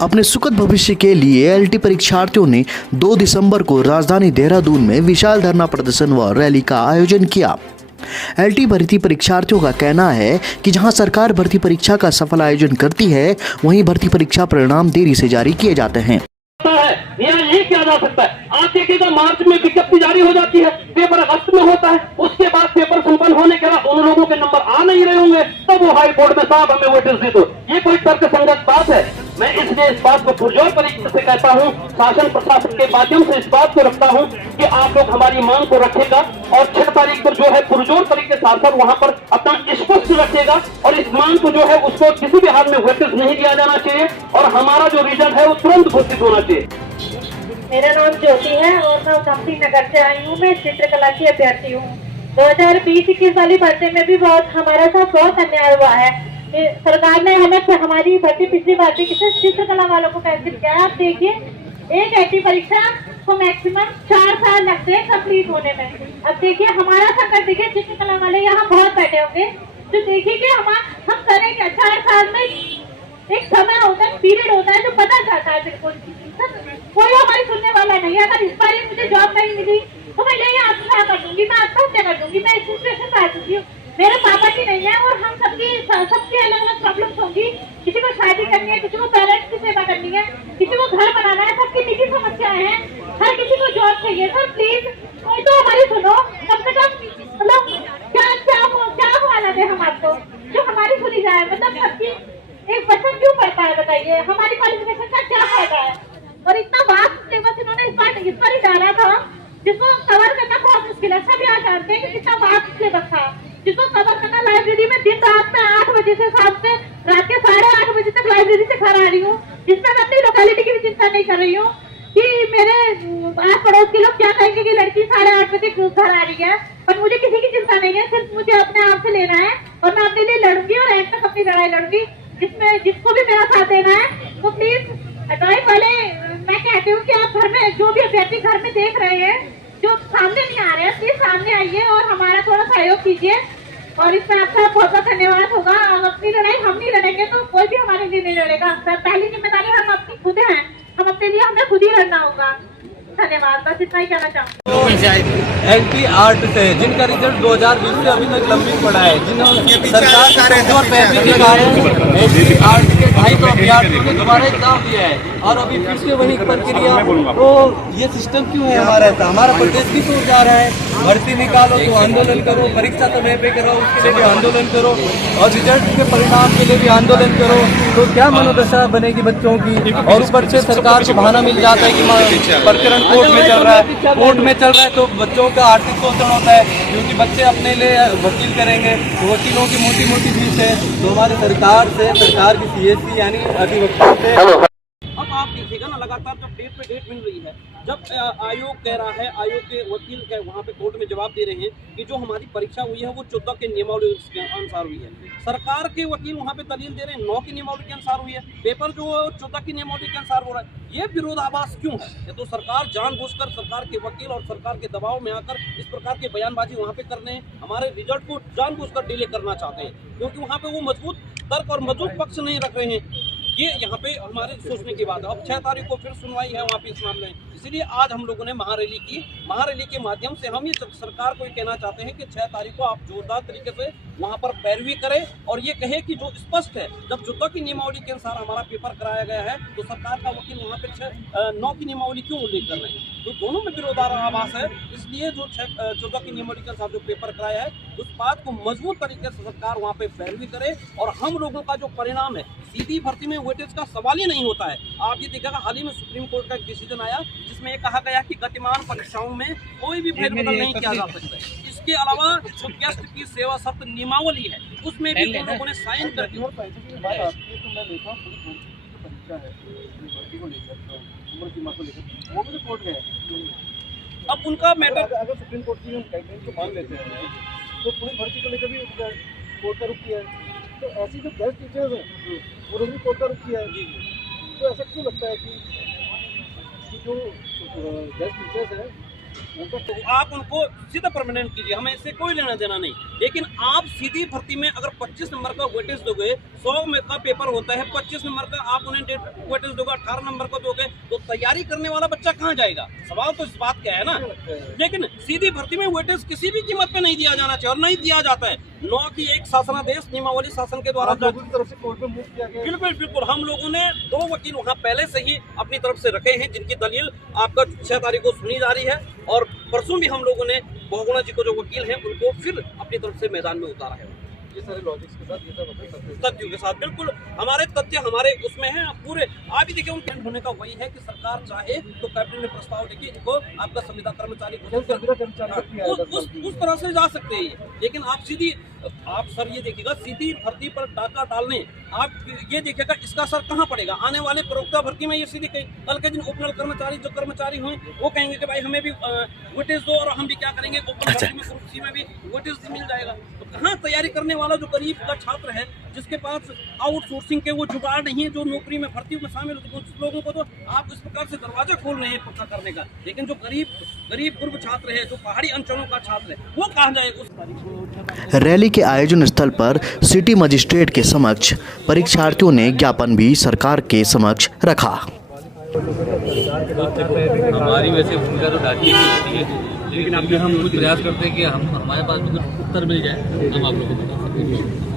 अपने सुखद भविष्य के लिए एलटी परीक्षार्थियों ने 2 दिसंबर को राजधानी देहरादून में विशाल धरना प्रदर्शन व रैली का आयोजन किया। एलटी भर्ती परीक्षार्थियों का कहना है कि जहां सरकार भर्ती परीक्षा का सफल आयोजन करती है, वहीं भर्ती परीक्षा परिणाम देरी से जारी किए जाते हैं। ये किया जा सकता है। आज देखिएगा मार्च में विज्ञप्ति जारी हो जाती है, पेपर अगस्त में होता है, उसके बाद पेपर संपन्न होने के बाद उन लोगों के नंबर आ नहीं रहे होंगे, तब वो हाई कोर्ट में साहब हमें वेटेज दे दो। ये कोई तर्क संगत बात है? मैं इसलिए इस बात को पुरजोर तरीके से कहता हूँ, शासन प्रशासन के माध्यम से इस बात को रखता हूँ कि आप लोग हमारी मांग को रखेगा और 6 तारीख को जो है पुरजोर तरीके शासन वहां पर अपना स्पष्ट रखेगा और इस मांग को जो है उसको किसी भी हाल में वेटेज नहीं दिया जाना चाहिए और हमारा जो रिजल्ट है वो तुरंत घोषित होना चाहिए। मेरा नाम ज्योति है और मैं उधमसिंह नगर से आई हूँ। मैं चित्रकला की अभ्यर्थी हूँ। 2020-21 वाली भर्ती में भी हमारे साथ बहुत अन्याय हुआ है। सरकार ने हमें हमारी भर्ती पिछली भर्ती किसी चित्रकला वालों को कैंसिल किया है। आप देखिए, एक एलटी परीक्षा को मैक्सिमम 4 साल लगते हैं कंप्लीट होने में। अब देखिए हमारा संकट, देखिए चित्रकला वाले यहाँ बहुत बैठे होंगे, तो देखिए कि हम करेंगे 4 साल में एक समय होता है, पीरियड होता है जो पता चलता है। बिल्कुल कोई हमारी सुनने वाला नहीं है। अगर इस बार मुझे जॉब नहीं मिली तो मैं यही आत्महत्या कर दूंगी, मैं आत्महत्या कर दूंगी। मैं इस सिचुएशन में आ चुकी हूँ। मेरे पापा की नहीं है और हम सबकी अलग अलग प्रॉब्लम्स होंगी। किसी को शादी करनी है, किसी को पेरेंट्स की सेवा करनी है, किसी को घर बनाना है, सबकी निजी समस्याएं हैं। हर किसी को जॉब चाहिए। सर प्लीज कोई तो हमारी सुनो, कम से कम मतलब क्या हालत है हम आपको जो हमारी सुनी जाए। मतलब सबकी एक बच्चा क्यों पढ़ता है बताइए, हमारी क्वालिफिकेशन का क्या फायदा है? और इतना वास्ट सिलेबस इन्होंने इस बार ही डाला था जिसको कवर करना बहुत मुश्किल है। सभी आज जानते हैं कि कितना वास्ट सिलेबस था जिसको कवर करना। लाइब्रेरी में दिन रात में 8 बजे से शाम से रात के 8:30 बजे तक लाइब्रेरी से घर आ रही हूँ, जिसमें मैं अपनी लोकेलिटी की भी चिंता नहीं कर रही हूँ कि मेरे आस पड़ोस के लोग क्या कहेंगे कि लड़की 8:30 बजे घर आ रही है। पर मुझे किसी की चिंता नहीं है, सिर्फ मुझे अपने आप से लेना है और मैं अपने लिए लड़ूंगी और एंड तक अपनी लड़ाई लड़ूंगी। जिसमें जिसको भी मेरा साथ देना है तो प्लीज ड्राइव वाले, मैं कहती हूँ कि आप घर में जो भी अभ्यर्थी घर में देख रहे हैं जो सामने नहीं आ रहे हैं, प्लीज सामने आइए और हमारा थोड़ा सहयोग कीजिए और इसमें आपका बहुत बहुत धन्यवाद होगा। अब अपनी लड़ाई हम नहीं लड़ेंगे तो कोई भी हमारे लिए नहीं लड़ेगा। पहली जिम्मेदारी हम अपनी खुद हैं, हम अपने लिए हमें खुद ही लड़ना होगा। धन्यवाद, बस इतना ही कहना चाहूँगा। एलटी आर्ट से जिनका रिजल्ट 2020 से अभी तक लंबित पड़ा है, जिन्होंने सरकार और पैसे दिखाए एलटी आर्ट के 250 अभ्यर्थियों ने दोबारा एग्जाम दिया है और अभी फिर से वही प्रक्रिया। तो ये सिस्टम क्यों है हमारा ऐसा? हमारा प्रदेश भी तो जा रहा है, भर्ती निकालो तो आंदोलन करो, परीक्षा तो नहीं पे करो उसके लिए भी आंदोलन करो और रिजल्ट के परिणाम के लिए भी आंदोलन करो। तो क्या मनोदशा बनेगी बच्चों की? और ऊपर से सरकार को बहाना मिल जाता है कि प्रकरण कोर्ट में चल रहा है, तो बच्चों का आर्थिक शोषण होता है क्योंकि बच्चे अपने लिए वकील करेंगे तो वकीलों की मोटी मोटी फीस है। तो हमारी सरकार की सीएससी यानी अधिवक्ता से अब आप देखिएगा ना, लगातार जब डेट पे डेट मिल रही है, जब आयोग कह रहा है, आयोग के वकील वहाँ पे कोर्ट में जवाब दे रहे हैं कि जो हमारी परीक्षा हुई है वो 14 के नियमावली के अनुसार हुई है। सरकार के वकील वहाँ पे दलील दे रहे हैं 9 की नियमावली के अनुसार हुई है, पेपर जो 14 की नियमावली के अनुसार हो रहा है। ये विरोधाभास क्यों है? ये तो सरकार जानबूझकर, सरकार के वकील और सरकार के दबाव में आकर इस प्रकार के बयानबाजी वहाँ पे करने, हमारे रिजल्ट को जानबूझकर डिले करना चाहते हैं क्योंकि वहाँ पे वो मजबूत तर्क और मजबूत पक्ष नहीं रख रहे हैं। ये यहाँ पे हमारे सोचने की बात है। अब 6 तारीख को फिर सुनवाई है वहाँ पे इस मामले में, इसीलिए आज हम लोगों ने महारैली की। महारैली के माध्यम से हम ये सरकार को ये कहना चाहते हैं कि 6 तारीख को आप जोरदार तरीके से वहाँ पर पैरवी करें और ये कहे कि जो स्पष्ट है, जब 14 की नियमावली के अनुसार हमारा पेपर कराया गया है तो सरकार का वकील वहाँ पे 9 की नियमावली क्यों उल्लेख कर रहे हैं? तो दोनों में विरोधाभास है। इसलिए जो 14 की नियमावली के अनुसार जो पेपर कराया है उस बात को मजबूत तरीके से सरकार वहाँ पे पैरवी करे और हम लोगों का जो परिणाम है, सीधी भर्ती में वेटेज का सवाल ही नहीं होता है। आप ये देखिएगा, हाल ही में सुप्रीम कोर्ट का एक डिसीजन आया जिसमें ये कहा गया कि गतिमान परीक्षाओं में कोई भी फेरबदल नहीं किया जा सकता है। इसके अलावा जो गेस्ट की सेवा शर्त नियमावली है उसमें भी उन लोगों ने साइन कर दी। अब उनका मैटर, अगर सुप्रीम कोर्ट की गाइडलाइन को मान लेते हैं तो पूरी भर्ती को लेकर भी कोर्ट का रुख किया है। तो ऐसी जो गेस्ट टीचर्स हैं वो भी कोर्ट का रुख किया है। तो ऐसा क्यों लगता है कि जो गेस्ट टीचर्स हैं तो आप उनको सीधा परमानेंट कीजिए, हमें इससे कोई लेना देना नहीं। लेकिन आप सीधी भर्ती में अगर 25 नंबर का वेटेज दोगे, 100 का पेपर होता है, 25 नंबर का आप उन्हें वेटेज दोगे, 18 नंबर को दोगे, तो तैयारी करने वाला बच्चा कहाँ जाएगा? सवाल तो इस बात का है ना। लेकिन सीधी भर्ती में वेटेज किसी भी कीमत पे नहीं दिया जाना चाहिए और नहीं दिया जाता है। 9 की एक शासनादेश नियमावली शासन के द्वारा बिल्कुल बिल्कुल हम लोगों ने 2 वकील वहाँ पहले से ही अपनी तरफ से रखे हैं, जिनकी दलील आपका 6 तारीख को सुनी जा रही है, और परसों भी हम लोगों ने बहुगुणा जी को जो वकील हैं उनको फिर अपनी तरफ से मैदान में उतारा है। ये सारे लॉजिक्स के साथ, ये सब तथ्यों के साथ बिल्कुल हमारे तथ्य हमारे उसमें हैं पूरे। आप ही देखिए, उनके होने का वही है कि सरकार चाहे तो कैबिनेट में प्रस्ताव लेके इनको आपका संविदा कर्मचारी उस तरह से जा सकते हैं। लेकिन आप सीधी आप सर ये देखिएगा, सीधी भर्ती पर डाका डालने आप ये देखिएगा इसका असर कहाँ पड़ेगा? आने वाले प्रवक्ता भर्ती में ये सीधी कल के दिन उपनल कर्मचारी जो कर्मचारी हुए वो कहेंगे कि भाई हमें भी वेटेज दो, और हम भी क्या करेंगे ओपन भर्ती में ग्रुप सी में भी वेटेज मिल जाएगा। तो कहाँ तैयारी करने वाला जो गरीब का छात्र है, जिसके पास आउटसोर्सिंग के वो जुगाड़ नहीं है, जो नौकरी में भर्ती में शामिल होते हैं, उस लोगों को तो आप इस प्रकार से दरवाजा खोल रहे हैं पक्का करने का। लेकिन जो गरीब पूर्व छात्र है, जो पहाड़ी अंचलों का छात्र है, वो कहाँ जाएगा? रैली के आयोजन स्थल पर सिटी मजिस्ट्रेट के समक्ष परीक्षार्थियों ने ज्ञापन भी सरकार के समक्ष रखा। हमारी वैसे भूमिका तो डाकिए की होती है, लेकिन अभी हम कुछ प्रयास करते हैं कि हमारे पास भी कुछ उत्तर मिल जाए, हम आप लोगों को बता सकें।